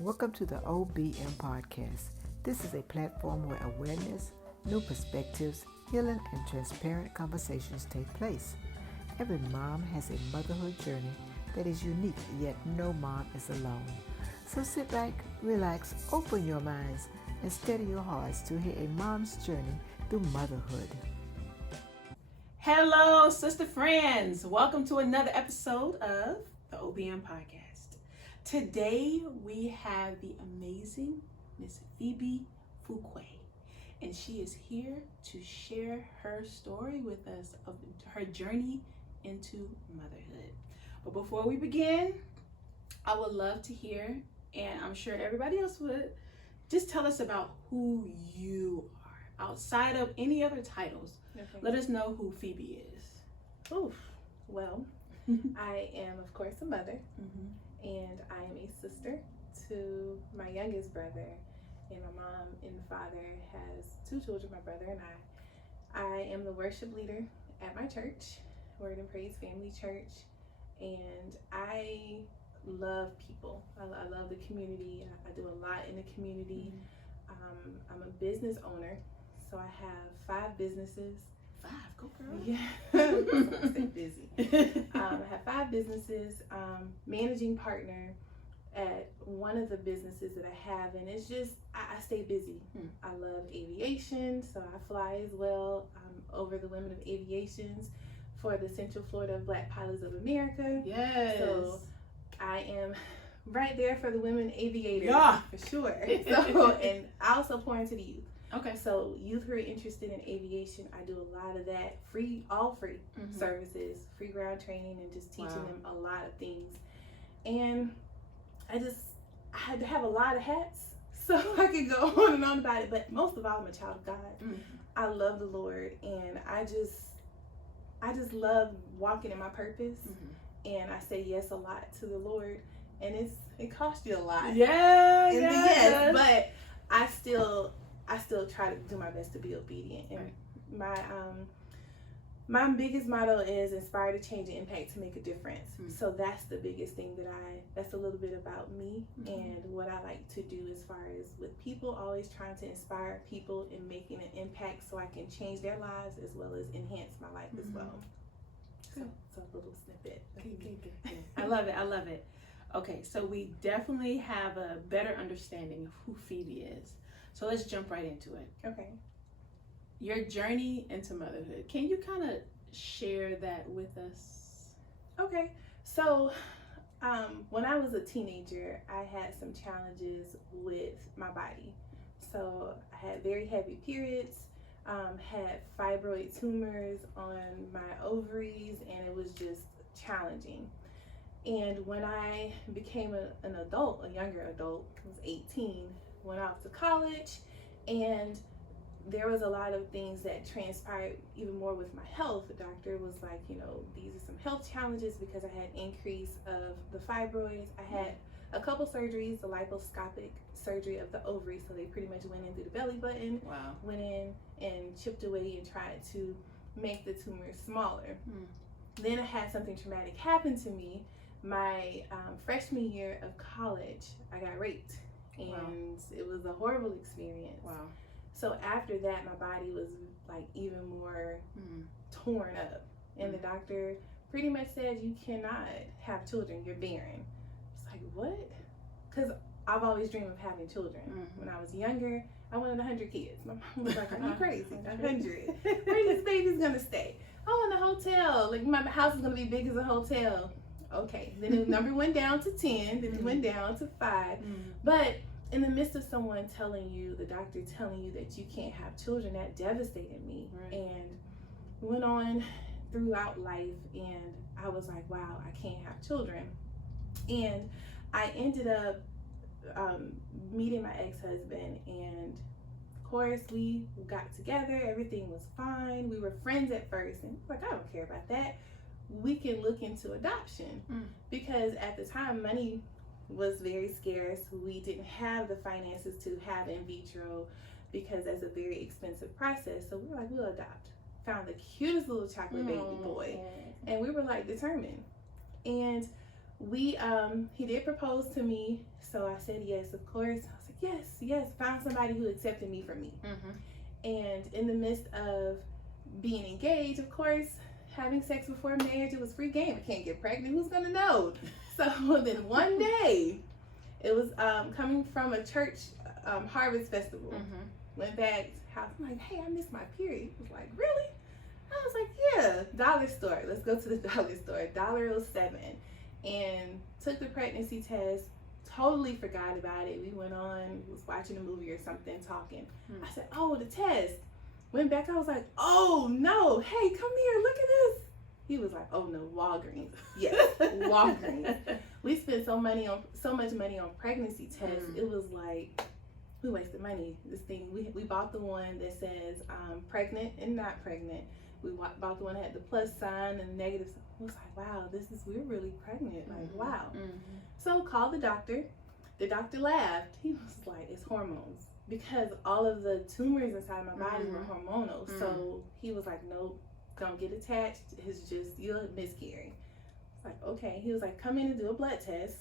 Welcome to the OBM Podcast. This is a platform where awareness, new perspectives, healing, and transparent conversations take place. Every mom has a motherhood journey that is unique, yet no mom is alone. So sit back, relax, open your minds, and steady your hearts to hear a mom's journey through motherhood. Hello, sister friends. Welcome to another episode of the OBM Podcast. Today, we have the amazing Miss Phebe Fuquay, and she is here to share her story with us of her journey into motherhood. But before we begin, I would love to hear, and I'm sure everybody else would, just tell us about who you are outside of any other titles. Okay. Let us know who Phebe is. Oof. Well, I am, of course, a mother, and I am a sister to my youngest brother. And my mom and father has two children, my brother and I. I am the worship leader at my church, Word and Praise Family Church, and I love people. I love the community. I do a lot in the community. I'm a business owner, so I have 5 businesses. 5, go girl. Yeah, stay busy. I have 5 businesses, managing partner at one of the businesses that I have, and it's just, I stay busy. I love aviation, so I fly as well. I'm over the Women of Aviations for the Central Florida Black Pilots of America. Yes. So I am right there for the women aviators, Yeah. for sure. So, and I also pour into the youth. Okay. So youth who are interested in aviation, I do a lot of that, all free services, free ground training, and just teaching them a lot of things. And I had to have a lot of hats, so I could go on and on about it. But most of all, I'm a child of God. I love the Lord, and I just love walking in my purpose. And I say yes a lot to the Lord, and it costs you a lot. Yeah, Yes, but I still try to do my best to be obedient. And my biggest motto is inspire to change and impact to make a difference. So that's the biggest thing that's a little bit about me and what I like to do as far as with people, always trying to inspire people and making an impact so I can change their lives as well as enhance my life as well. So it's a little snippet. Good. I love it. Okay, so we definitely have a better understanding of who Phebe is. So let's jump right into it. Okay. Your journey into motherhood. Can you kind of share that with us? Okay. So when I was a teenager, I had some challenges with my body. So I had very heavy periods, had fibroid tumors on my ovaries, and it was just challenging. And when I became an adult, a younger adult, I was 18, went off to college, and there was a lot of things that transpired even more with my health. The doctor was like, these are some health challenges because I had increase of the fibroids. I had a couple surgeries, the liposcopic surgery of the ovaries, so they pretty much went in through the belly button, went in and chipped away and tried to make the tumors smaller. Then I had something traumatic happen to me. My freshman year of college, I got raped. And it was a horrible experience. So after that, my body was like even more torn up. And the doctor pretty much said, you cannot have children, you're barren. It's like, what? Because I've always dreamed of having children. When I was younger, I wanted 100 kids. My mom was like, are you crazy? 100. Where this baby's going to stay? Oh, in a hotel. Like, my house is going to be big as a hotel. Okay. Then the number went down to 10. Then it went down to 5. But in the midst of someone telling you, the doctor telling you that you can't have children, that devastated me. And went on throughout life, and I was like, wow, I can't have children. And I ended up meeting my ex-husband, and of course we got together, everything was fine. We were friends at first, and like, I don't care about that. We can look into adoption because at the time money was very scarce. We didn't have the finances to have in vitro because that's a very expensive process. So we were like, we'll adopt. Found the cutest little chocolate baby boy, and we were like determined. And he did propose to me, so I said yes, of course. I was like, yes, found somebody who accepted me for me. And in the midst of being engaged, of course, having sex before marriage, it was free game. I can't get pregnant, who's gonna know? So then one day, it was coming from a church harvest festival. Went back to house, I'm like, hey, I missed my period. He was like, really? I was like, yeah, dollar store. Let's go to the dollar store. $1.07. And took the pregnancy test. Totally forgot about it. We went on, was watching a movie or something, talking. I said, oh, the test. Went back, I was like, oh no, hey, come here, look at this. He was like, oh no, Walgreens. Yes, Walgreens. We spent so much money on pregnancy tests. It was like, we wasted money. This thing, we bought the one that says pregnant and not pregnant. We bought the one that had the plus sign and the negative. I was like, wow, we're really pregnant. Like, wow. So called the doctor. The doctor laughed. He was like, it's hormones. Because all of the tumors inside my body were hormonal. So he was like, nope, don't get attached. It's just, you'll miscarry. I was like, okay. He was like, come in and do a blood test.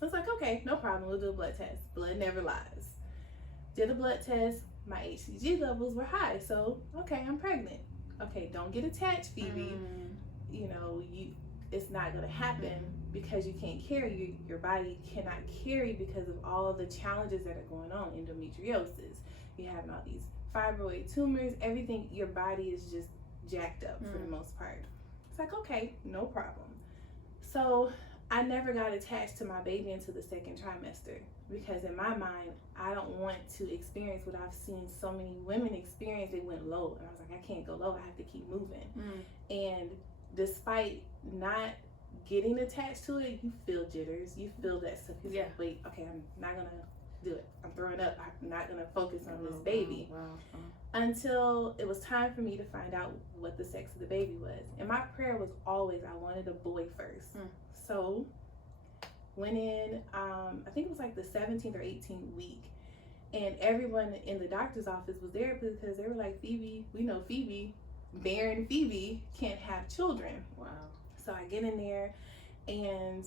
I was like, okay, no problem. We'll do a blood test. Blood never lies. Did a blood test. My HCG levels were high. So, okay, I'm pregnant. Okay, don't get attached, Phoebe. You know, it's not going to happen because you can't carry. Your body cannot carry because of all the challenges that are going on. Endometriosis. You have all these fibroid tumors. Everything, your body is just jacked up for the most part. It's like, okay, no problem. So I never got attached to my baby until the second trimester because in my mind, I don't want to experience what I've seen so many women experience. They went low and I was like, I can't go low. I have to keep moving. And despite not getting attached to it, you feel jitters. You feel that stuff. Yeah. Like, wait, okay, I'm not going to do it. I'm throwing up. I'm not going to focus on this baby. Until it was time for me to find out what the sex of the baby was. And my prayer was always, I wanted a boy first. So went in, I think it was like the 17th or 18th week. And everyone in the doctor's office was there because they were like, Phoebe, we know Phoebe, barren Phoebe can't have children. Wow. So I get in there and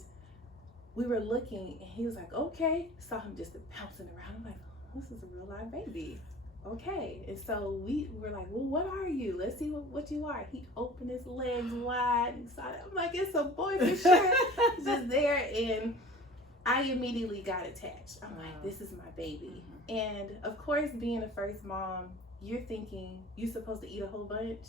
we were looking and he was like, okay. Saw him just bouncing around. I'm like, oh, this is a real live baby. Okay. And so we were like, well, what are you? Let's see what you are. He opened his legs wide and saw it. I'm like, it's a boy for sure. Just there. And I immediately got attached. I'm like, this is my baby. And of course, being a first mom, you're thinking you're supposed to eat a whole bunch.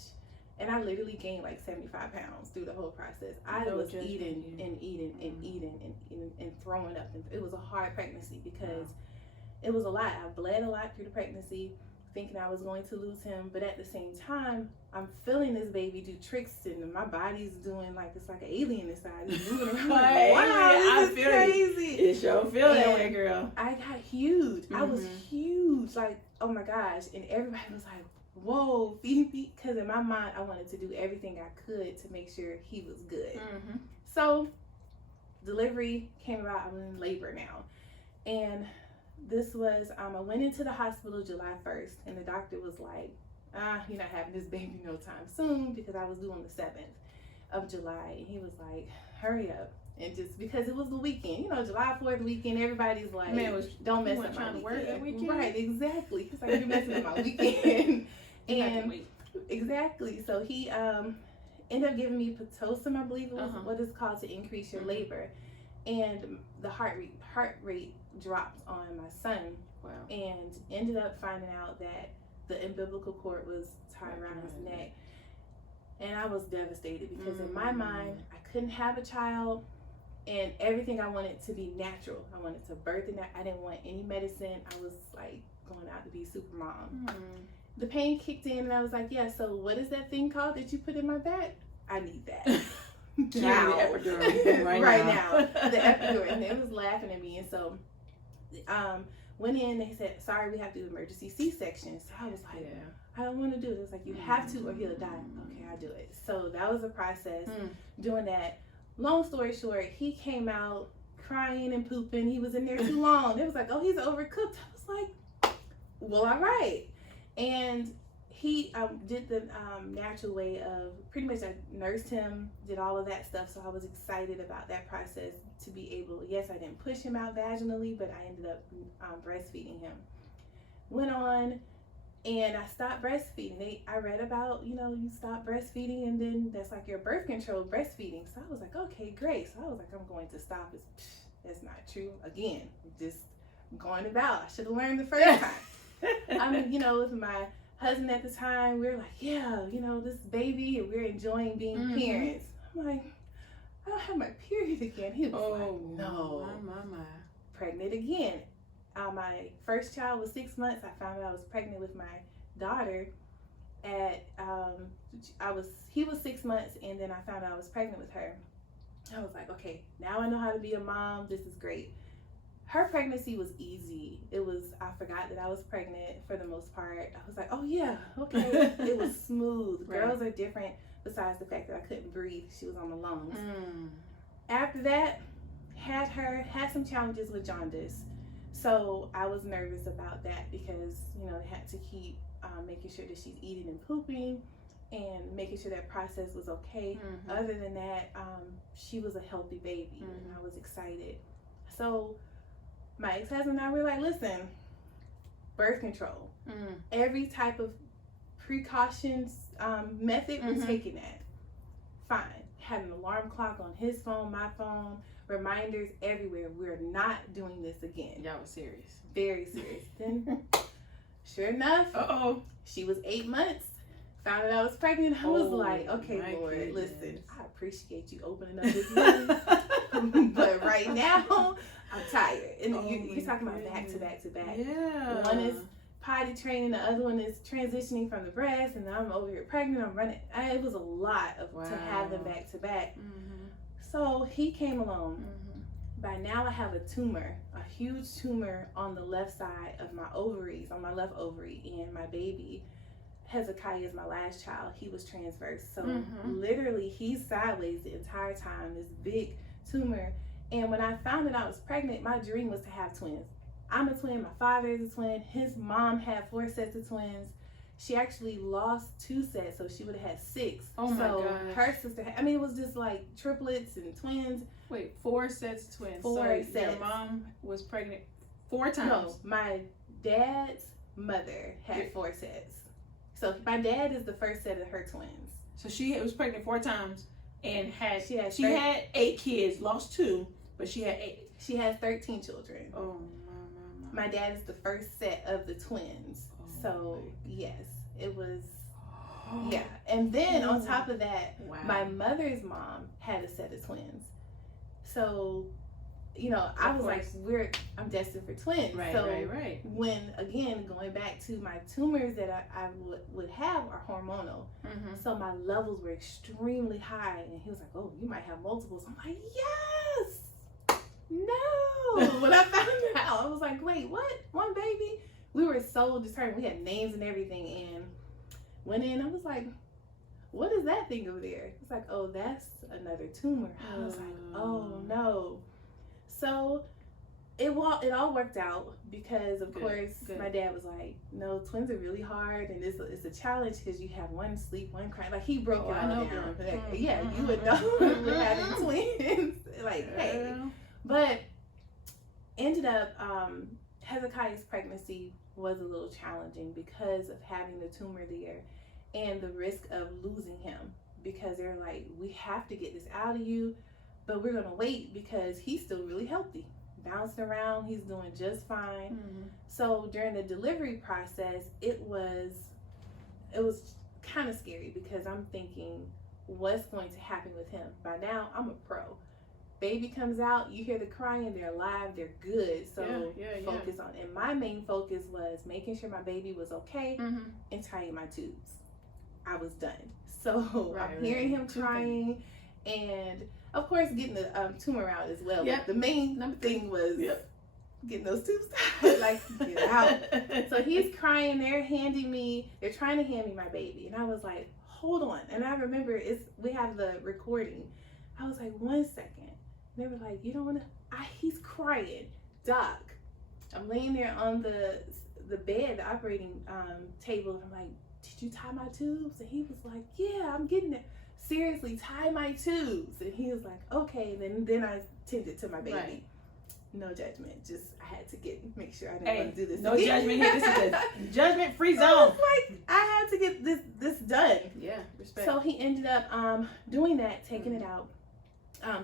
And I literally gained like 75 pounds through the whole process. I was eating and throwing up. And it was a hard pregnancy because it was a lot. I bled a lot through the pregnancy, thinking I was going to lose him. But at the same time, I'm feeling this baby do tricks and my body's doing like, it's like an alien inside. It's moving around. Like, wow, this is crazy. It's your feeling that way, girl. I got huge. I was huge. Like, oh my gosh. And everybody was like, whoa, Phoebe. Because in my mind, I wanted to do everything I could to make sure he was good. So delivery came about. I'm in labor now. And this was, I went into the hospital July 1st, and the doctor was like, you're not having this baby no time soon, because I was due on the 7th of July. And he was like, hurry up. And just because it was the weekend, you know, July 4th weekend, everybody's like, don't mess up my weekend. Work that weekend. Right, exactly. He's like, you're messing up my weekend. And exactly. So he ended up giving me Pitocin, I believe it was what it's called, to increase your labor. And the heart rate dropped on my son. Wow. And ended up finding out that the umbilical cord was tied around his neck. And I was devastated because in my mind, I couldn't have a child, and everything I wanted to be natural. I wanted to birth it. I didn't want any medicine. I was like going out to be super mom. The pain kicked in and I was like, yeah, so what is that thing called that you put in my back? I need that. Now. The epidural. right now. The epidural. And they was laughing at me. And so went in, they said, sorry, we have to do emergency C-section. So I was like, I don't want to do it. It was like, you have to or he'll die. Okay, I'll do it. So that was a process doing that. Long story short, he came out crying and pooping. He was in there too long. It was like, oh, he's overcooked. I was like, well, all right. And he did the natural way of pretty much I nursed him, did all of that stuff. So I was excited about that process to be able, yes, I didn't push him out vaginally, but I ended up breastfeeding him. Went on and I stopped breastfeeding. I read about, you stop breastfeeding and then that's like your birth control breastfeeding. So I was like, okay, great. So I was like, I'm going to stop. That's not true. Again, just going about. I should have learned the first time. I mean, with my husband at the time, we were like, yeah, this baby, and we're enjoying being parents. I'm like, I don't have my period again. He was like, no. My. Pregnant again. My first child was 6 months. I found out I was pregnant with my daughter at, he was 6 months, and then I found out I was pregnant with her. I was like, okay, now I know how to be a mom. This is great. Her pregnancy was easy. I forgot that I was pregnant for the most part. I was like, oh yeah, okay. It was smooth. Right. Girls are different besides the fact that I couldn't breathe. She was on the lungs. After that, had some challenges with jaundice. So I was nervous about that because, they had to keep making sure that she's eating and pooping and making sure that process was okay. Other than that, she was a healthy baby and I was excited. So my ex-husband and I were like, listen, birth control. Every type of precautions method, we're taking that. Fine. Had an alarm clock on his phone, my phone, reminders everywhere. We're not doing this again. Y'all was serious. Very serious. Then, sure enough, she was 8 months. Found out I was pregnant. I was like, okay, Lord, listen, I appreciate you opening up this news. But right now, I'm tired. And you're talking about back to back to back. Yeah. One is potty training, the other one is transitioning from the breast, and I'm over here pregnant. I'm running. It was a lot to have them back to back. So he came along. By now I have a tumor, a huge tumor on the left side of my ovaries, on my left ovary, and my baby, Hezekiah, is my last child. He was transverse. So literally he's sideways the entire time, this big tumor. And when I found that I was pregnant, my dream was to have twins. I'm a twin, my father is a twin, his mom had 4 sets of twins. She actually lost 2 sets, so she would have had 6. Oh my gosh. Her sister, it was just like triplets and twins. Wait, 4 sets of twins. 4 sets. Your mom was pregnant 4 times? No, my dad's mother had 4 sets. So my dad is the first set of her twins. So she was pregnant 4 times and she had 8 kids, lost 2, but she had 8. She has 13 children. Oh my dad is the first set of the twins. So yes, it was, yeah. And then on top of that, my mother's mom had a set of twins. So, I was like, I'm destined for twins. Right. When, again, going back to my tumors that I would have are hormonal. So my levels were extremely high. And he was like, oh, you might have multiples. I'm like, yes! No! When I found out, I was like, wait, what? One baby? We were so determined. We had names and everything. And went in, I was like, what is that thing over there? It's like, oh, that's another tumor. I was like, oh, no. So it all worked out because, of course, my dad was like, no, twins are really hard. And it's a challenge because you have one sleep, one cry. Like, he broke it all down. Yeah, you would know with having twins. Like, hey. But ended up, Hezekiah's pregnancy was a little challenging because of having the tumor there and the risk of losing him, because they're like, we have to get this out of you, but we're gonna wait because he's still really healthy, bouncing around, he's doing just fine. So during the delivery process, it was kind of scary because I'm thinking, what's going to happen with him? By now, I'm a pro. Baby comes out, you hear the crying, they're alive, they're good. So focus on, and my main focus was making sure my baby was okay and tying my tubes. I was done. So I'm hearing him crying, and of course getting the tumor out as well. But the main thing was getting those tubes tied, like get out. So he's crying, they're trying to hand me my baby, and I was like, hold on. And I remember we have the recording. I was like, 1 second. They were like, you don't want to, he's crying. Doc, I'm laying there on the bed, the operating table, and I'm like, did you tie my tubes? And he was like, yeah, I'm getting it. Seriously, tie my tubes. And he was like, okay. And then I tended to my baby. Right. No judgment. Just I had to make sure I didn't want to do this. No again. Judgment here. This is a judgment-free zone. I was like, I had to get this done. Yeah, respect. So he ended up doing that, taking it out,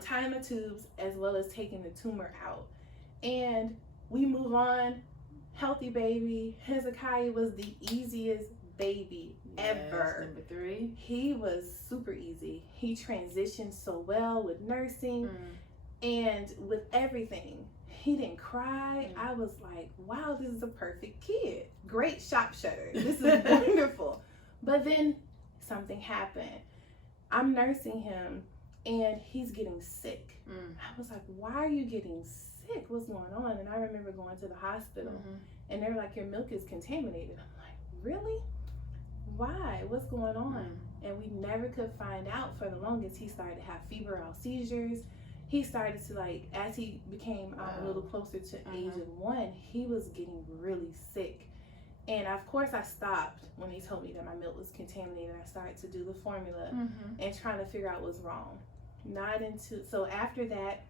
tying the tubes, as well as taking the tumor out. And we move on. Healthy baby. Hezekiah was the easiest baby ever. Number 3. He was super easy. He transitioned so well with nursing and with everything. He didn't cry. I was like, wow, this is a perfect kid. Great shop shutter. This is wonderful. But then something happened. I'm nursing him and he's getting sick. I was like, why are you getting sick? What's going on? And I remember going to the hospital and they were like, your milk is contaminated. I'm like, really? Why? What's going on? And we never could find out. For the longest, he started to have febrile seizures. He started to, like, as he became a little closer to age of 1, he was getting really sick. And of course I stopped when he told me that my milk was contaminated. I started to do the formula and trying to figure out what's wrong. So after that,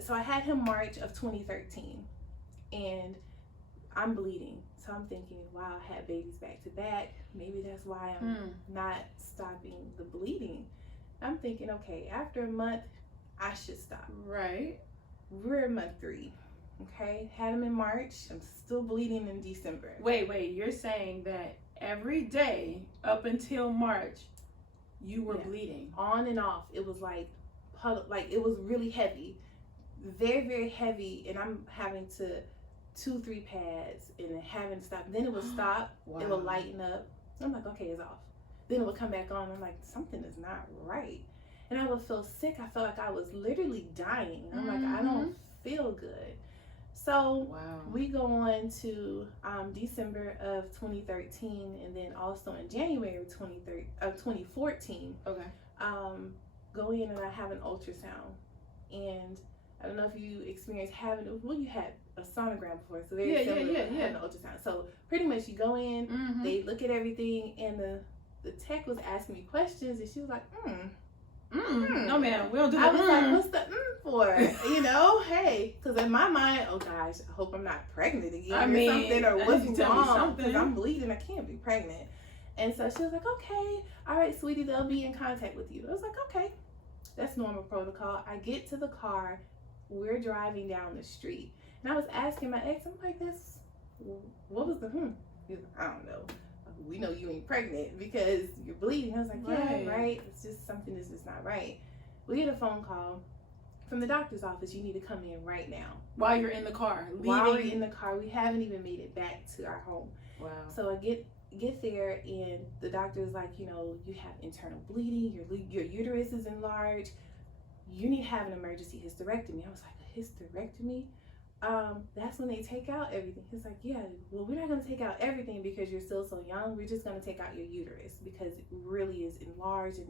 so I had him March of 2013 and I'm bleeding. So I'm thinking, wow, I had babies back to back. Maybe that's why I'm not stopping the bleeding. I'm thinking, okay, after a month, I should stop. Right. We're in month 3. Okay. Had him in March. I'm still bleeding in December. Wait. You're saying that every day up until March, you were bleeding? On and off. It was like it was really heavy. Very, very heavy. And I'm having to 2-3 pads and having to stop. Then it would stop. Wow. It would lighten up. I'm like, okay, it's off. Then it would come back on. I'm like, something is not right. And I would feel sick. I felt like I was literally dying. I'm like, I don't feel good. So we go on to December of 2013, and then also in January of 2014. Okay. Go in and I have an ultrasound, and I don't know if you experienced you had a sonogram before, so very similar to having an ultrasound. So pretty much you go in, they look at everything, and the tech was asking me questions, and she was like, no ma'am, we don't do that. I was like, what's the for? Hey, because in my mind, oh gosh, I hope I'm not pregnant again or something, or what's wrong, because I'm bleeding, I can't be pregnant. And so she was like, okay, all right, sweetie, they'll be in contact with you. I was like, okay, that's normal protocol. I get to the car, we're driving down the street, and I was asking my ex, I'm like, what was the He's like, I don't know. We know you ain't pregnant because you're bleeding. I was like, yeah, right. It's just something is just not right. We get a phone call from the doctor's office. You need to come in right now. While you're in the car. While we're in the car. We haven't even made it back to our home. Wow. So I get there, and the doctor is like, you have internal bleeding. Your uterus is enlarged. You need to have an emergency hysterectomy. I was like, a hysterectomy? That's when they take out everything. He's like, yeah, well, we're not going to take out everything because you're still so young. We're just going to take out your uterus because it really is enlarged and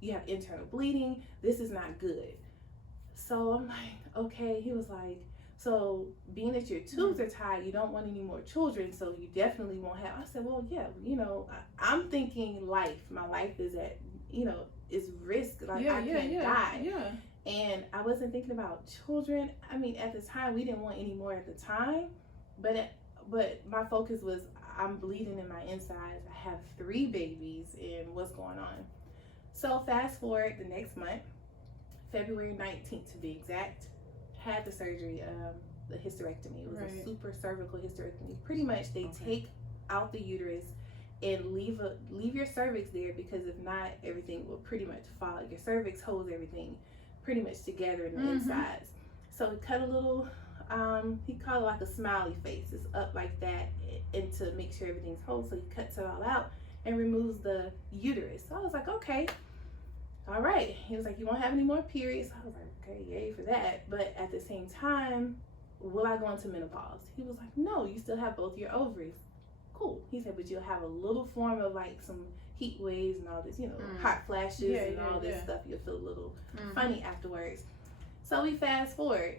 you have internal bleeding. This is not good. So I'm like, okay. He was like, so being that your tubes are tied, you don't want any more children, so you definitely won't have. I said, well, yeah, I'm thinking life. My life is at, is risk. Like I can't die. Yeah. And I wasn't thinking about children. I mean, at the time, we didn't want any more at the time. But my focus was, I'm bleeding in my insides. I have 3 babies, and what's going on? So fast forward the next month, February 19th to be exact, had the surgery, the hysterectomy. It was a super cervical hysterectomy. Pretty much, they take out the uterus and leave your cervix there, because if not, everything will pretty much fall. Your cervix holds everything pretty much together in the insides. So he cut a little, he called it like a smiley face. It's up like that, and to make sure everything's whole. So he cuts it all out and removes the uterus. So I was like, okay, all right. He was like, you won't have any more periods. I was like, okay, yay for that. But at the same time, will I go into menopause? He was like, no, you still have both your ovaries. Cool. He said, but you'll have a little form of like some heat waves and all this, hot flashes and all this stuff. You'll feel a little funny afterwards. So we fast forward.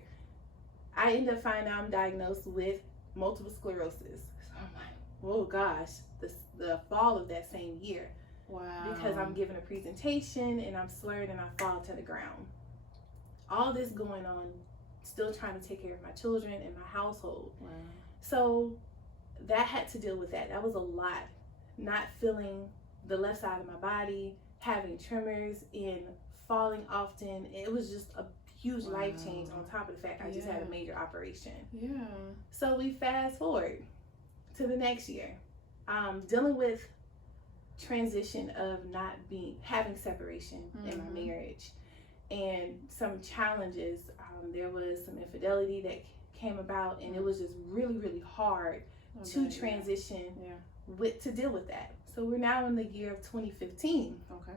I end up finding out I'm diagnosed with multiple sclerosis. So I'm like, the fall of that same year. Wow. Because I'm giving a presentation and I'm slurred and I fall to the ground. All this going on, still trying to take care of my children and my household. Wow. So that had to deal with that. That was a lot. Not feeling the left side of my body, having tremors and falling often. It was just a huge life change on top of the fact I just had a major operation. Yeah. So we fast forward to the next year. Dealing with transition of having separation in my marriage and some challenges. There was some infidelity that came about, and it was just really, really hard to transition to deal with that. So we're now in the year of 2015. Okay.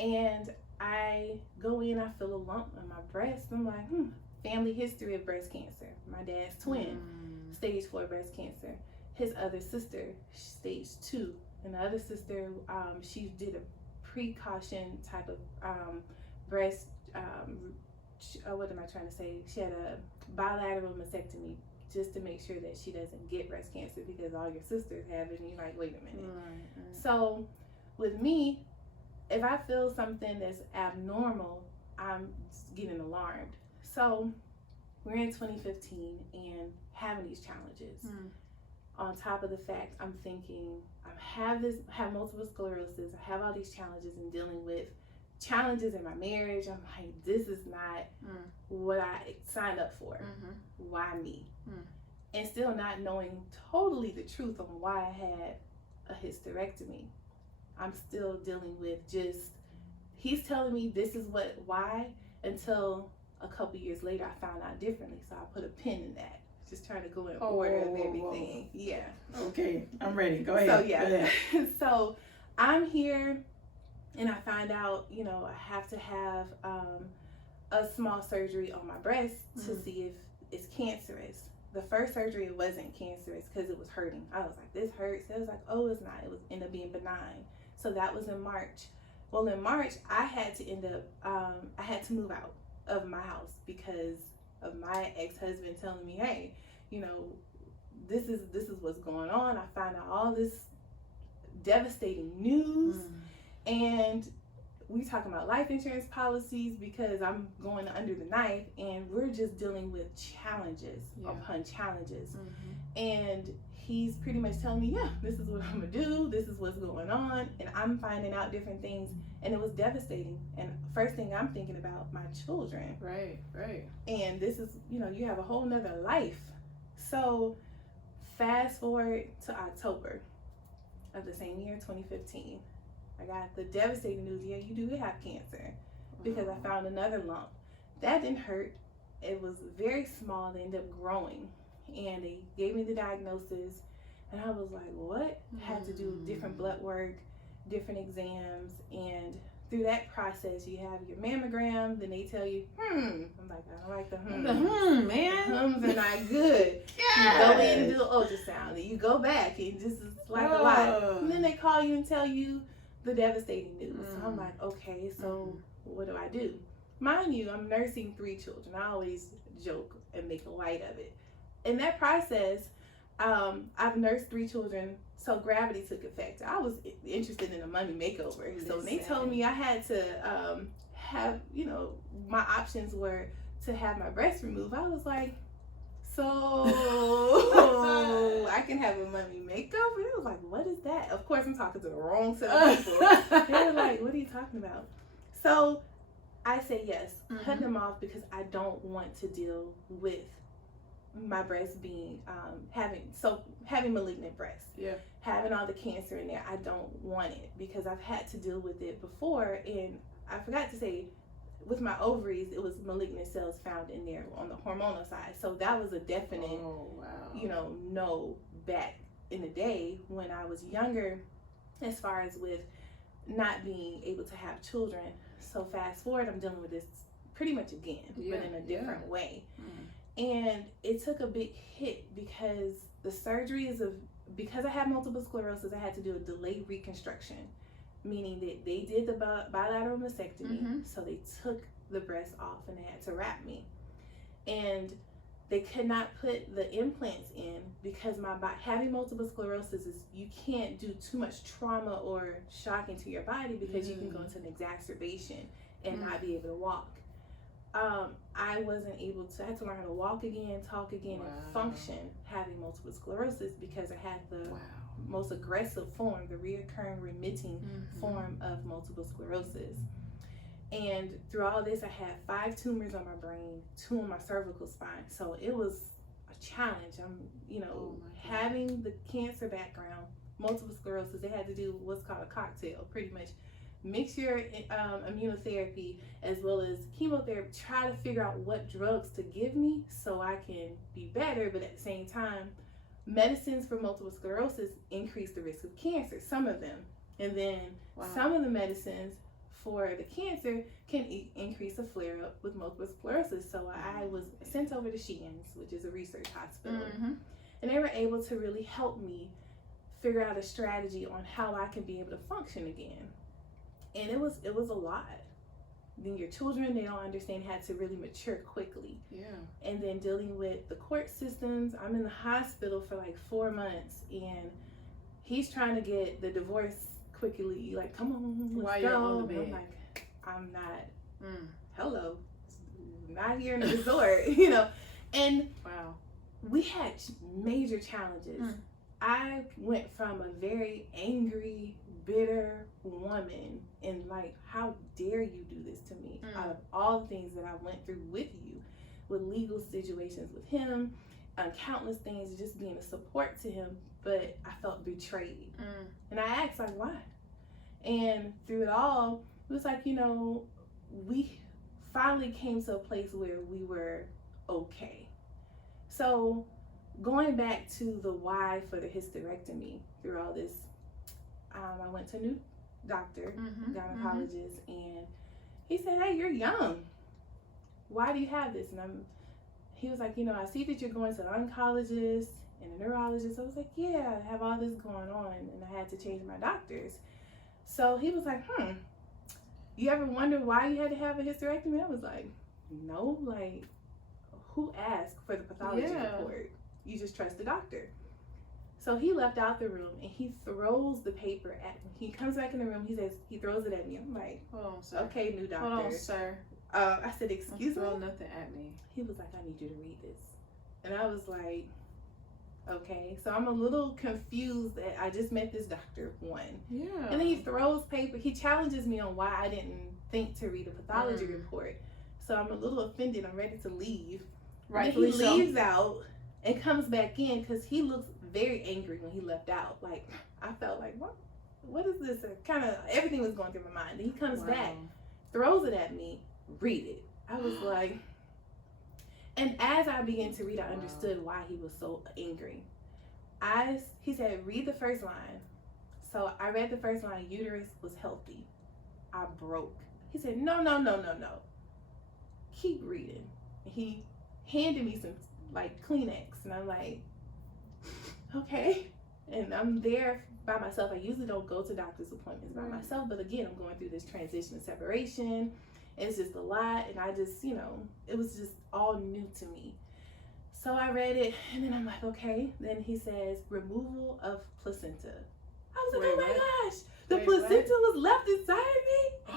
And I go in, I feel a lump on my breast. I'm like, family history of breast cancer. My dad's twin, stage 4 breast cancer. His other sister, stage 2. And the other sister, she did a precaution type of breast, what am I trying to say? She had a bilateral mastectomy just to make sure that she doesn't get breast cancer, because all your sisters have it and you're like, wait a minute. Right. So with me, if I feel something that's abnormal, I'm getting alarmed. So we're in 2015 and having these challenges. On top of the fact, I'm thinking I have multiple sclerosis. I have all these challenges and dealing with challenges in my marriage. I'm like, this is not what I signed up for. Why me? And still not knowing totally the truth on why I had a hysterectomy. I'm still dealing with he's telling me this is why, until a couple years later I found out differently. So I put a pin in that. Just trying to go in order of everything. Yeah. Okay, I'm ready. Go ahead. So yeah. So I'm here and I find out, I have to have a small surgery on my breast to see if it's cancerous. The first surgery, it wasn't cancerous because it was hurting. I was like, this hurts. It was like, oh, it's not. It was ended up being benign. So that was in March. Well, in March, I had to move out of my house because of my ex-husband telling me, hey, this is what's going on. I find out all this devastating news, and we talking about life insurance policies because I'm going under the knife, and we're just dealing with challenges upon challenges. And he's pretty much telling me, this is what I'm gonna do, this is what's going on, and I'm finding out different things, and it was devastating. And first thing I'm thinking about, my children. Right. And this is, you have a whole nother life. So fast forward to October of the same year, 2015. I got the devastating news, you do have cancer, because I found another lump. That didn't hurt. It was very small. They ended up growing. And they gave me the diagnosis, and I was like, what? Had to do different blood work, different exams, and through that process, you have your mammogram, then they tell you, I'm like, I don't like the man. The hums are not good. You go in and do the ultrasound, and you go back, and this is like a lot. And then they call you and tell you the devastating news. So I'm like, okay, so what do I do? Mind you, I'm nursing 3 children. I always joke and make light of it. In that process, I've nursed 3 children, so gravity took effect. I was interested in a money makeover. So when they told me I had to have, my options were to have my breast removed, I was like, so I can have a money makeover? They was like, what is that? Of course, I'm talking to the wrong set of people. They were like, what are you talking about? So I say yes, cut them off, because I don't want to deal with my breast being having malignant breast, having all the cancer in there. I don't want it, because I've had to deal with it before. And I forgot to say, with my ovaries, it was malignant cells found in there on the hormonal side. So that was a definite no back in the day when I was younger, as far as with not being able to have children. So fast forward, I'm dealing with this pretty much again, but in a different way. And it took a big hit, because the surgery because I have multiple sclerosis, I had to do a delayed reconstruction, meaning that they did the bilateral mastectomy. So they took the breast off and they had to wrap me. And they could not put the implants in because my body, having multiple sclerosis is, you can't do too much trauma or shock into your body because you can go into an exacerbation and not be able to walk. I wasn't able to, I had to learn how to walk again, talk again, and function having multiple sclerosis because I had the most aggressive form, the reoccurring remitting form of multiple sclerosis. And through all this, I had 5 tumors on my brain, 2 on my cervical spine. So it was a challenge. I'm, having the cancer background, multiple sclerosis, they had to do what's called a cocktail, pretty much mix your immunotherapy as well as chemotherapy, try to figure out what drugs to give me so I can be better, but at the same time, medicines for multiple sclerosis increase the risk of cancer, some of them. And then some of the medicines for the cancer can increase a flare-up with multiple sclerosis. So I was sent over to Sheehan's, which is a research hospital, and they were able to really help me figure out a strategy on how I can be able to function again. And it was a lot. Then your children, they don't understand, had to really mature quickly. Yeah. And then dealing with the court systems, I'm in the hospital for like 4 months, and he's trying to get the divorce quickly. Like, come on, let's go. On the bed. I'm like, I'm not. Hello, not here in the resort, And we had major challenges. I went from a very angry, bitter woman and like, how dare you do this to me, out of all the things that I went through with you, with legal situations with him, countless things, just being a support to him, but I felt betrayed. And I asked, like, why? And through it all, it was like, we finally came to a place where we were okay. So going back to the why for the hysterectomy through all this, I went to a new doctor, gynecologist, and he said, hey, you're young. Why do you have this? And he was like, I see that you're going to an oncologist and a neurologist. I was like, yeah, I have all this going on, and I had to change my doctors. So he was like, you ever wonder why you had to have a hysterectomy? I was like, no, like, who asked for the pathology report? You just trust the doctor. So he left out the room and he throws the paper at me. He comes back in the room, he throws it at me. I'm like, hold on, sir. Okay, new doctor. Hold on, sir. I said, excuse me? Don't throw nothing at me. He was like, I need you to read this. And I was like, okay. So I'm a little confused that I just met this doctor, one. Yeah. And then he throws paper. He challenges me on why I didn't think to read a pathology report. So I'm a little offended. I'm ready to leave. Right. He leaves out and comes back in because he looks very angry when he left out. Like, I felt like, what is this? Kind of everything was going through my mind. And he comes back, throws it at me, read it. I was like, and as I began to read, I understood why he was so angry. He said, read the first line. So I read the first line, uterus was healthy. I broke. He said, no. Keep reading. And he handed me some like Kleenex, and I'm like, okay. And I'm there by myself. I usually don't go to doctor's appointments by myself, but again, I'm going through this transition and separation. It's just a lot, and I just, it was just all new to me. So I read it, and then I'm like, okay. Then he says, removal of placenta. I was like, oh my gosh, the placenta was left inside me?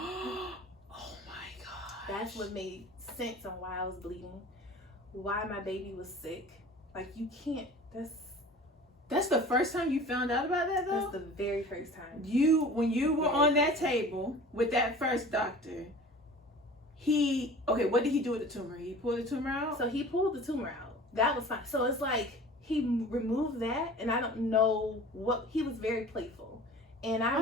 Oh my gosh. That's what made sense on why I was bleeding, why my baby was sick. Like, you can't, that's the first time you found out about that, though? That's the very first time. When you were on that table with that first doctor, what did he do with the tumor? He pulled the tumor out? So he pulled the tumor out. That was fine. So it's like, he removed that, and I don't know he was very playful. And I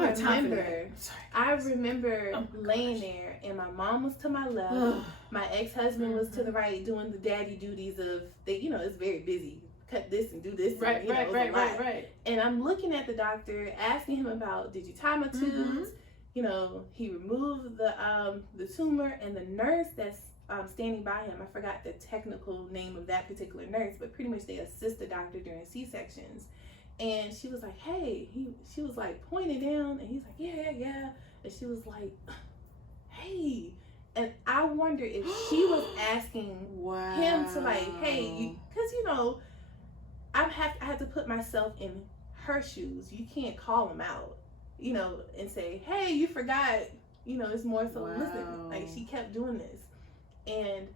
remember laying there, and my mom was to my left, my ex-husband was to the right, doing the daddy duties of, it's very busy. Cut this and do this. Right. And I'm looking at the doctor, asking him about, did you tie my tubes? He removed the tumor, and the nurse that's standing by him, I forgot the technical name of that particular nurse, but pretty much they assist the doctor during C-sections. And she was like, hey, she was like pointing down, and he's like, yeah. And she was like, hey. And I wonder if she was asking him to like, hey, because I have to put myself in her shoes. You can't call him out, and say, hey, you forgot. It's more so, listen, like she kept doing this. And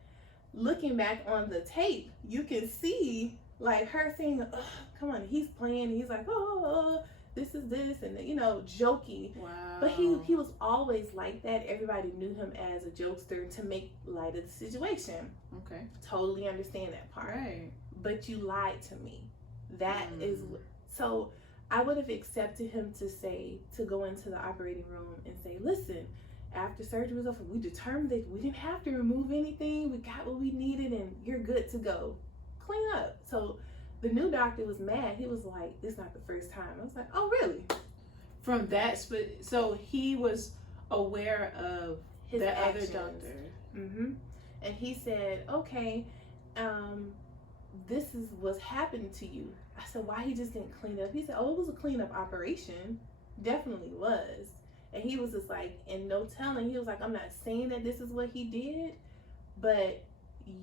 looking back on the tape, you can see like her saying, oh, come on, he's playing. He's like, oh, this is this, and jokey. Wow. But he was always like that. Everybody knew him as a jokester to make light of the situation. Okay. Totally understand that part. Right. But you lied to me. That is so. I would have accepted him to go into the operating room and say, listen, after surgery was over, we determined that we didn't have to remove anything. We got what we needed and you're good to go. Clean up. So the new doctor was mad. He was like, this is not the first time. I was like, oh, really? From that, so he was aware of His the actions. other doctor. Mm-hmm. And he said, okay, this is what's happened to you. I said, why he just didn't clean up? He said, oh, it was a cleanup operation. Definitely was. And he was just like, and no telling. He was like, I'm not saying that this is what he did, but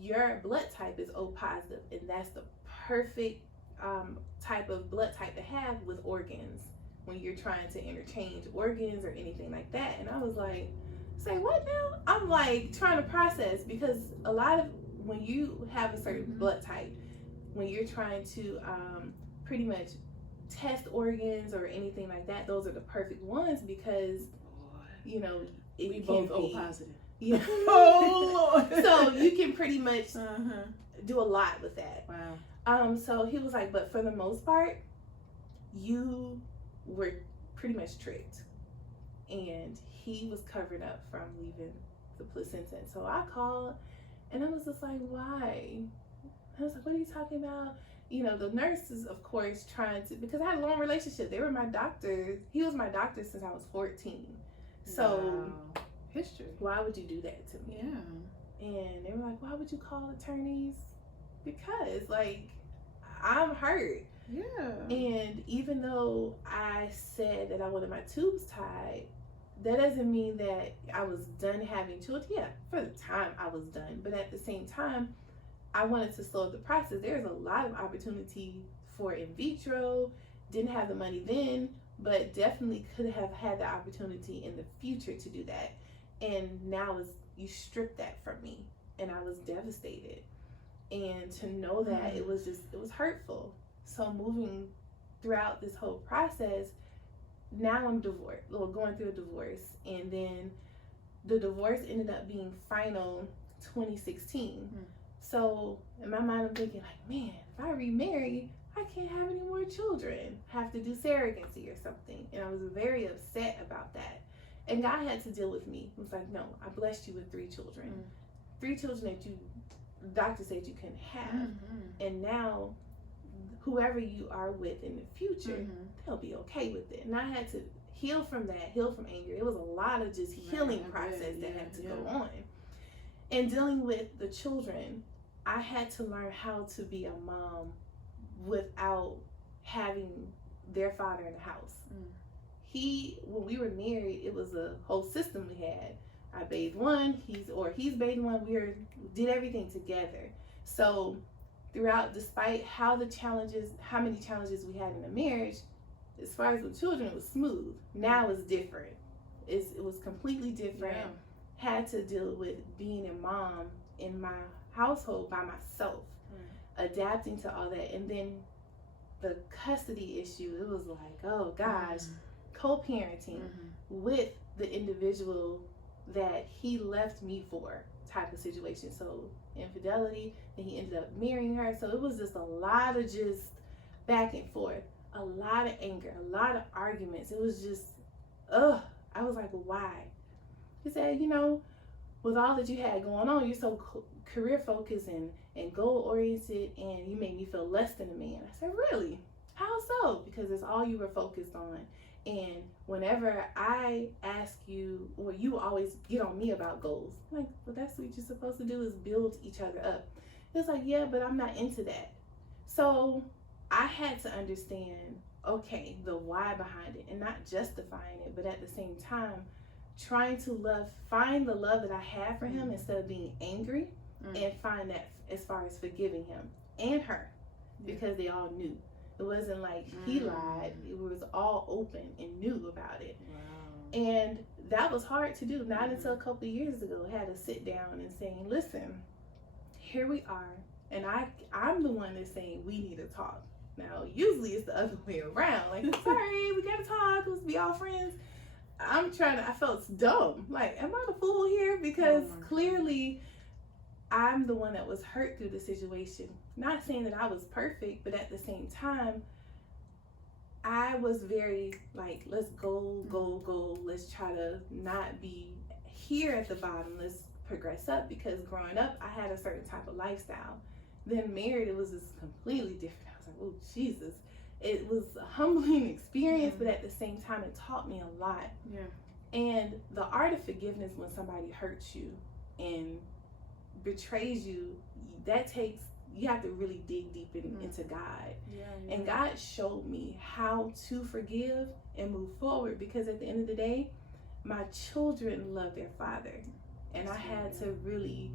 your blood type is O positive, and that's the perfect type of blood type to have with organs when you're trying to interchange organs or anything like that. And I was like, say what now? I'm like trying to process, because a lot of when you have a certain blood type, when you're trying to pretty much test organs or anything like that, those are the perfect ones, because we both O positive. Yeah. Oh Lord. So you can pretty much do a lot with that. Wow. So he was like, but for the most part, you were pretty much tricked, and he was covered up from leaving the placenta. So I called, and I was just like, why? I was like, what are you talking about? The nurses, of course, trying to, because I had a long relationship. They were my doctors. He was my doctor since I was 14. So, wow. History. Why would you do that to me? Yeah. And they were like, why would you call attorneys? Because, like, I'm hurt. Yeah. And even though I said that I wanted my tubes tied, that doesn't mean that I was done having children. Yeah, for the time I was done. But at the same time, I wanted to slow up the process. There's a lot of opportunity for in vitro. Didn't have the money then, but definitely could have had the opportunity in the future to do that. And now you stripped that from me, and I was devastated. And to know that it was hurtful. So moving throughout this whole process, now I'm divorced, going through a divorce. And then the divorce ended up being final 2016. So in my mind, I'm thinking like, man, if I remarry, I can't have any more children. Have to do surrogacy or something. And I was very upset about that. And God had to deal with me. He was like, no, I blessed you with 3 children. 3 children that the doctor said you couldn't have. And now, whoever you are with in the future, they'll be okay with it. And I had to heal from that, heal from anger. It was a lot of just healing process that had to go on. And dealing with the children, I had to learn how to be a mom without having their father in the house. When we were married, it was a whole system we had. I bathed one, he's bathing one. We did everything together. So throughout, despite how many challenges we had in the marriage, as far as the children, it was smooth. Now it's different. It was completely different. Yeah. Had to deal with being a mom in my household by myself, adapting to all that. And then the custody issue, it was like, oh gosh, co-parenting with the individual that he left me for type of situation. So infidelity, then he ended up marrying her. So it was just a lot of just back and forth, a lot of anger, a lot of arguments. It was just, I was like, why? He said, with all that you had going on, you're so career focused and goal oriented, and you made me feel less than a man. I said, really? How so? Because it's all you were focused on. And whenever I ask you, or you always get on me about goals, I'm like, well, that's what you're supposed to do, is build each other up. It's like, yeah, but I'm not into that. So I had to understand, okay, the why behind it, and not justifying it, but at the same time, trying to find the love that I had for him instead of being angry, and find that as far as forgiving him and her, because they all knew. It wasn't like he lied. It was all open and knew about it. Wow. And that was hard to do. Not until a couple of years ago, I had to sit down and saying, listen, here we are. And I'm the one that's saying we need to talk. Now, usually it's the other way around. Like, sorry, we got to talk. Let's be all friends. I felt dumb. Like, am I the fool here? Because clearly I'm the one that was hurt through the situation. Not saying that I was perfect, but at the same time, I was very like, let's go. Let's try to not be here at the bottom. Let's progress up, because growing up, I had a certain type of lifestyle. Then married, it was just completely different. I was like, oh, Jesus. It was a humbling experience, but at the same time, it taught me a lot. Yeah. And the art of forgiveness, when somebody hurts you and betrays you, you have to really dig deep into God. Yeah. And God showed me how to forgive and move forward, because at the end of the day, my children love their father. And I had to really,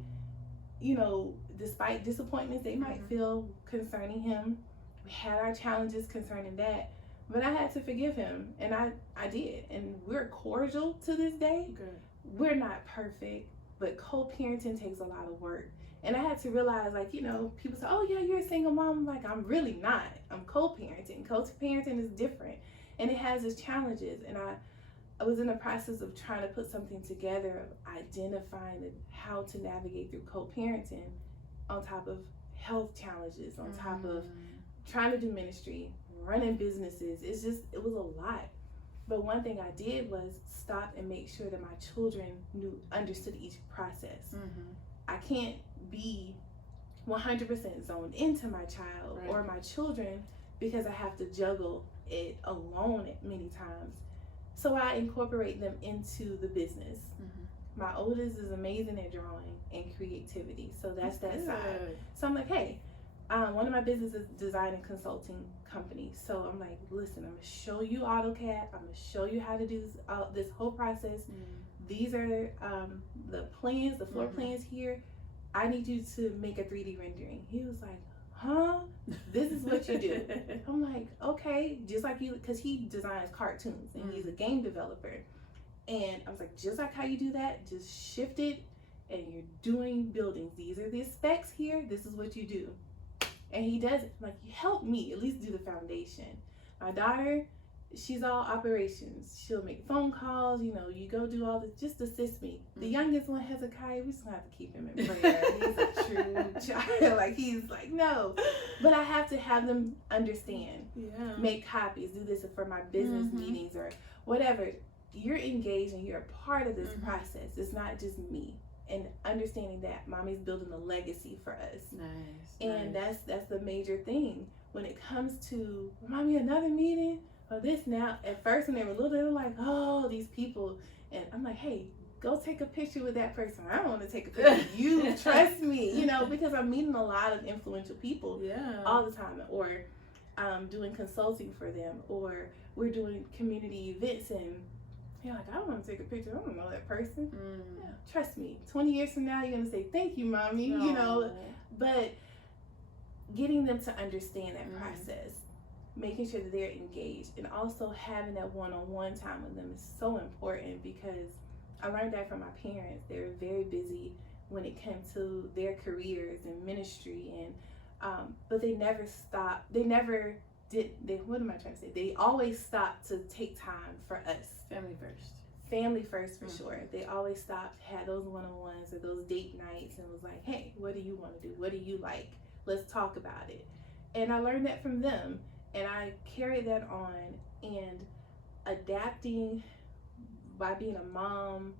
despite disappointments they might feel concerning him, we had our challenges concerning that, but I had to forgive him, and I did. And we're cordial to this day. Good. We're not perfect, but co-parenting takes a lot of work. And I had to realize, like, people say, oh yeah, you're a single mom. I'm like, I'm really not. I'm co-parenting. Co-parenting is different, and it has its challenges. And I was in the process of trying to put something together, of identifying how to navigate through co-parenting on top of health challenges, on top of trying to do ministry, running businesses. It was a lot. But one thing I did was stop and make sure that my children understood each process. I can't be 100% zoned into my child or my children, because I have to juggle it alone many times. So I incorporate them into the business. My oldest is amazing at drawing and creativity, so that's that side. So I'm like, hey, one of my businesses is design and consulting company. So I'm like, listen, I'm gonna show you AutoCAD. I'm gonna show you how to do this whole process. These are the plans, the floor plans here. I need you to make a 3D rendering. He was like, huh? This is what you do. I'm like, okay, just like you, because he designs cartoons and he's a game developer. And I was like, just like how you do that, just shift it, and you're doing buildings. These are the specs here. This is what you do. And he does it. I'm like, you help me at least do the foundation. My daughter, she's all operations. She'll make phone calls, you go do all this, just assist me. The youngest one, Hezekiah, we still have to keep him in prayer. He's a true child. Like, he's like, no. But I have to have them understand. Yeah. Make copies, do this for my business meetings or whatever. You're engaged and you're a part of this process. It's not just me. And understanding that mommy's building a legacy for us. Nice. And that's the major thing. When it comes to, mommy, another meeting? Or this now, at first when they were little, they were like, oh, these people. And I'm like, hey, go take a picture with that person. I don't want to take a picture with you. Trust me, because I'm meeting a lot of influential people all the time. Or doing consulting for them. Or we're doing community events, and you're like, I don't want to take a picture. I don't know that person. Yeah, trust me. 20 years from now, you're going to say, thank you, mommy. But getting them to understand that process, making sure that they're engaged, and also having that one-on-one time with them is so important, because I learned that from my parents. They were very busy when it came to their careers and ministry, and but they never stopped. They never did. What am I trying to say? They always stopped to take time for us. Family first for sure. They always stopped, had those one-on-ones or those date nights, and was like, hey, what do you want to do? What do you like? Let's talk about it. And I learned that from them. And I carried that on, and adapting by being a mom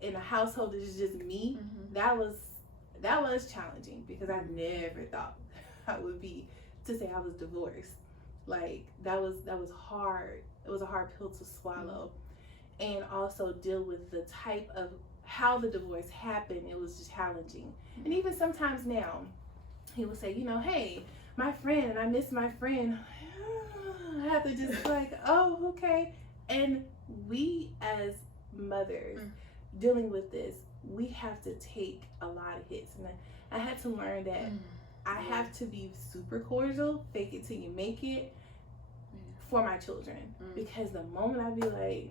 in a household that is just me, that was challenging, because I never thought I would be to say I was divorced. Like, that was hard. It was a hard pill to swallow. And also deal with the type of how the divorce happened. It was just challenging. And even sometimes now, he will say, hey, my friend, and I miss my friend. I have to just like, oh, okay. And we as mothers dealing with this, we have to take a lot of hits. And I had to learn that I have to be super cordial, fake it till you make it, for my children. Because the moment I be like,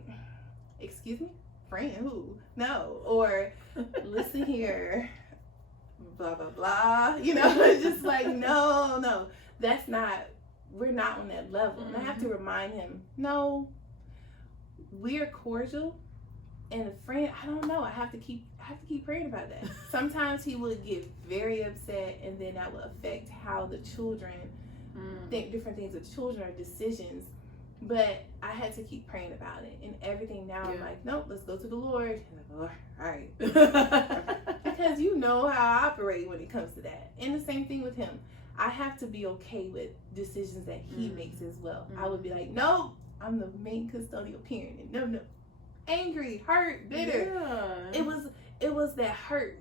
excuse me, friend who? No. Or listen here, blah, blah, blah. You know, it's just like, no, that's not, we're not on that level. And I have to remind him, no, we're cordial. And a friend, I don't know, I have to keep praying about that. Sometimes he would get very upset, and then that would affect how the children think different things with children or decisions. But I had to keep praying about it. And everything now, I'm like, nope, let's go to the Lord. And I'm like, oh, all right. Because you know how I operate when it comes to that. And the same thing with him. I have to be okay with decisions that he makes as well. I would be like, no, I'm the main custodial parent. And no. Angry, hurt, bitter. Yeah. It was that hurt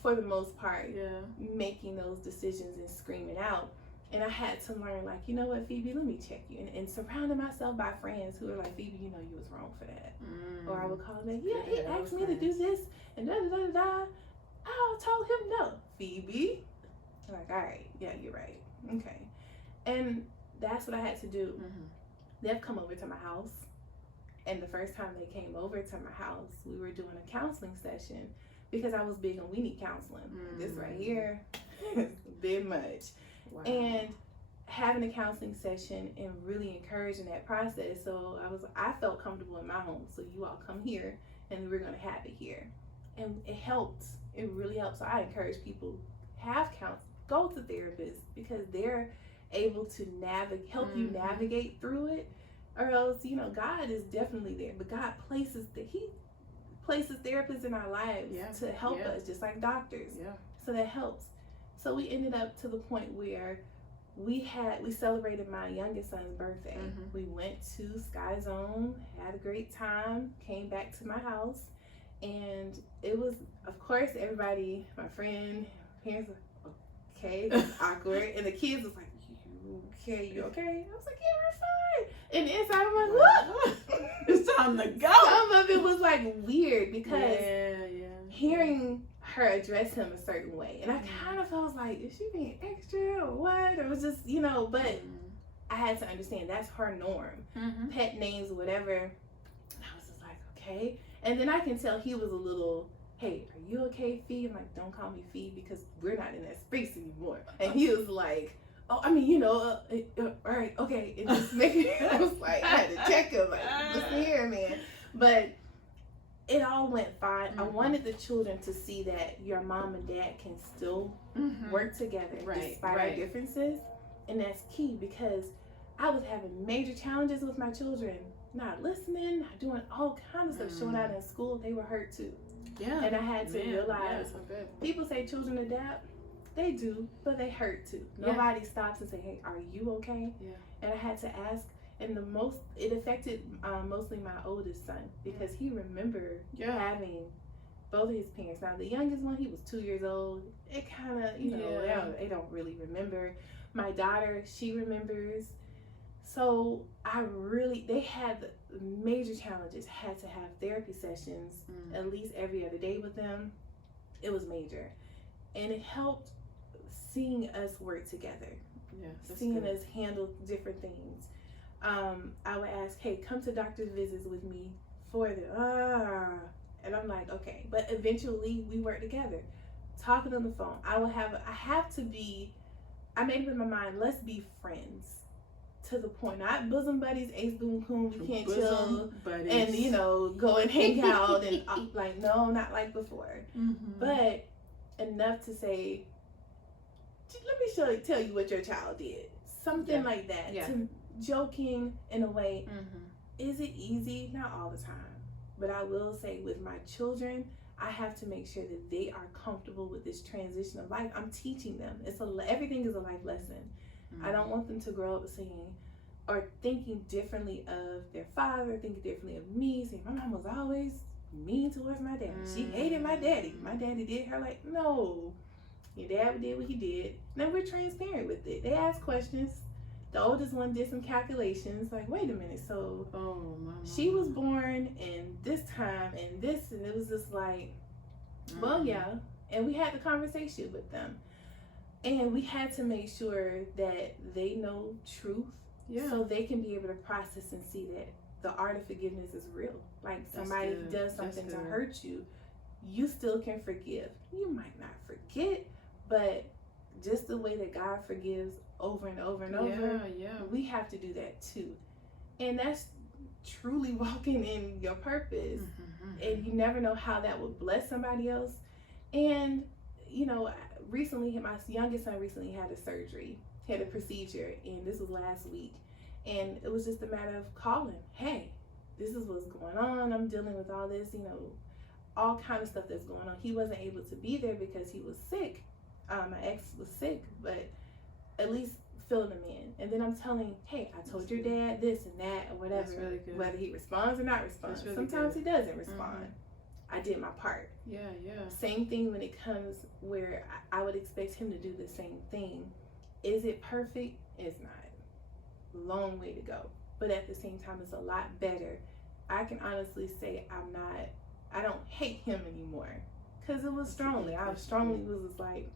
for the most part. Yeah. Making those decisions and screaming out. And I had to learn, like, you know what, Phoebe, let me check you. And surrounding myself by friends who are like, Phoebe, you know you was wrong for that. Or I would call them, like, he asked me to do this, and da-da-da-da-da. I told him no. Phoebe. I'm like, all right, yeah, you're right. Okay. And that's what I had to do. They've come over to my house. And the first time they came over to my house, we were doing a counseling session because I was big on we need counseling. This right here is a bit much. Wow. And having a counseling session and really encouraging that process. So I felt comfortable in my home. So you all come here and we're going to have it here. And it helped. It really helps. So I encourage people, have counseling, go to therapists because they're able to help you navigate through it. Or else, you know, God is definitely there, but God places therapists in our lives to help us, just like doctors. Yeah. So that helps. So we ended up to the point where we celebrated my youngest son's birthday. We went to Sky Zone, had a great time, came back to my house, and it was, of course, everybody, my friend, parents were, okay, it's awkward, and the kids was like, you okay? I was like, yeah, we're fine. And inside I'm like, what? It's time to go. Some of it was like weird because hearing her address him a certain way. And I kind of felt like, is she being extra or what? Or it was just, you know, but I had to understand that's her norm. Pet names, whatever. And I was just like, okay. And then I can tell he was a little, hey, are you okay, Phebe? I'm like, don't call me Phebe because we're not in that space anymore. And he was like, oh, I mean, you know, all right, okay. It just made me, I was like, I had to check him, like, listen here, man. But it all went fine. I wanted the children to see that your mom and dad can still work together despite our differences. And that's key because I was having major challenges with my children. Not listening, not doing all kinds of stuff, showing out in school. They were hurt too. Yeah. And I had to realize, people say children adapt. They do, but they hurt too. Nobody stops and say, hey, are you okay? Yeah. And I had to ask, and it affected mostly my oldest son because he remembered having both of his parents. Now the youngest one, he was 2 years old. It kind of, you know, they don't really remember. My daughter, she remembers. So they had major challenges. Had to have therapy sessions at least every other day with them. It was major. And it helped seeing us work together, seeing us handle different things. I would ask, hey, come to doctor's visits with me for and I'm like, okay. But eventually we work together, talking on the phone. I made up in my mind, let's be friends to the point, not bosom buddies, ace boom coon, we can't chill buddies. And, you know, go and hang out and like, no, not like before. But enough to say, let me tell you what your child did. Something like that. To joking in a way. Is it easy? Not all the time. But I will say with my children, I have to make sure that they are comfortable with this transition of life. I'm teaching them. Everything is a life lesson. I don't want them to grow up saying or thinking differently of their father, thinking differently of me, saying my mom was always mean towards my daddy. She hated my daddy. My daddy did her like, no. Your dad did what he did. Now we're transparent with it. They ask questions. the oldest one did some calculations, like, wait a minute, so she was born in this time and this, and it was just like, well, yeah. And we had the conversation with them, and we had to make sure that they know truth, so they can be able to process and see that the art of forgiveness is real. Like, somebody does something to hurt you, you still can forgive. You might not forget, but just the way that God forgives over and over and over, we have to do that too. And that's truly walking in your purpose. And you never know how that would bless somebody else. And, you know, recently, my youngest son recently had a surgery, had a procedure, and this was last week. And it was just a matter of calling, hey, this is what's going on. I'm dealing with all this, you know, all kind of stuff that's going on. He wasn't able to be there because he was sick. My ex was sick, but at least filling him in. And then I'm telling, hey, I told your dad this and that or whatever. That's really good. Whether he responds or not responds. Really Sometimes good. he doesn't respond. I did my part. Same thing when it comes where I would expect him to do the same thing. Is it perfect? It's not. Long way to go. But at the same time, it's a lot better. I can honestly say I don't hate him anymore. Because it was strongly. I strongly was just like,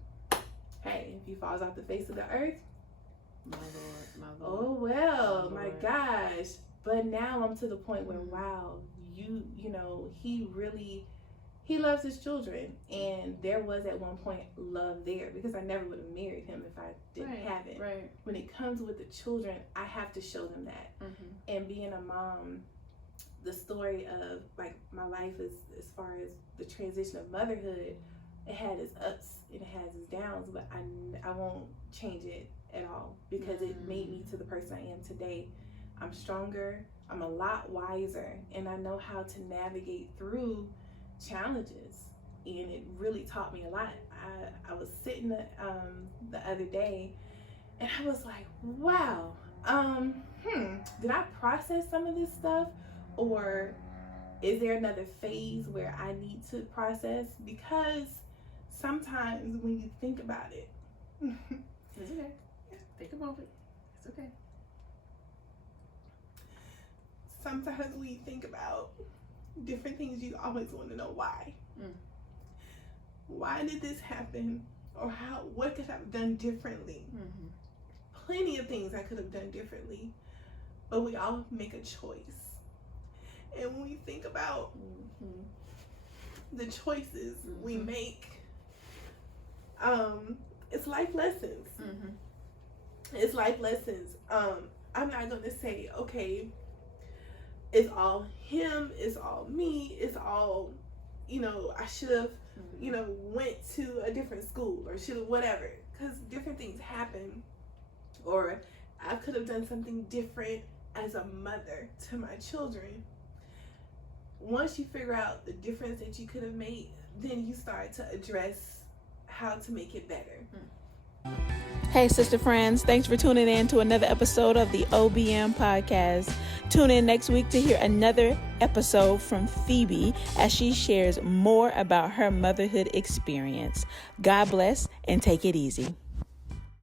hey, if he falls off the face of the earth, my Lord. oh well, my gosh. But now I'm to the point where, wow, you know, he loves his children. And there was at one point love there, because I never would have married him if I didn't have it. When it comes with the children, I have to show them that. And being a mom, the story of like my life is, as far as the transition of motherhood, it had its ups and it has its downs, but I won't change it at all, because it made me to the person I am today. I'm stronger, I'm a lot wiser, and I know how to navigate through challenges, and it really taught me a lot. I was sitting the other day, and I was like, wow, did I process some of this stuff, or is there another phase where I need to process? Because sometimes when you think about it, it's okay. Think about it. It's okay. Sometimes when you think about different things, you always want to know why. Why did this happen? Or what could I have done differently? Plenty of things I could have done differently, but we all make a choice. And when we think about the choices we make, it's life lessons. It's life lessons. I'm not going to say, okay, it's all him, it's all me, it's all, you know, I should have, you know, went to a different school or should have whatever, because different things happen, or I could have done something different as a mother to my children. Once you figure out the difference that you could have made, then you start to address how to make it better. Hey, sister friends, thanks for tuning in to another episode of the OBM Podcast. Tune in next week to hear another episode from Phebe as she shares more about her motherhood experience. God bless and take it easy.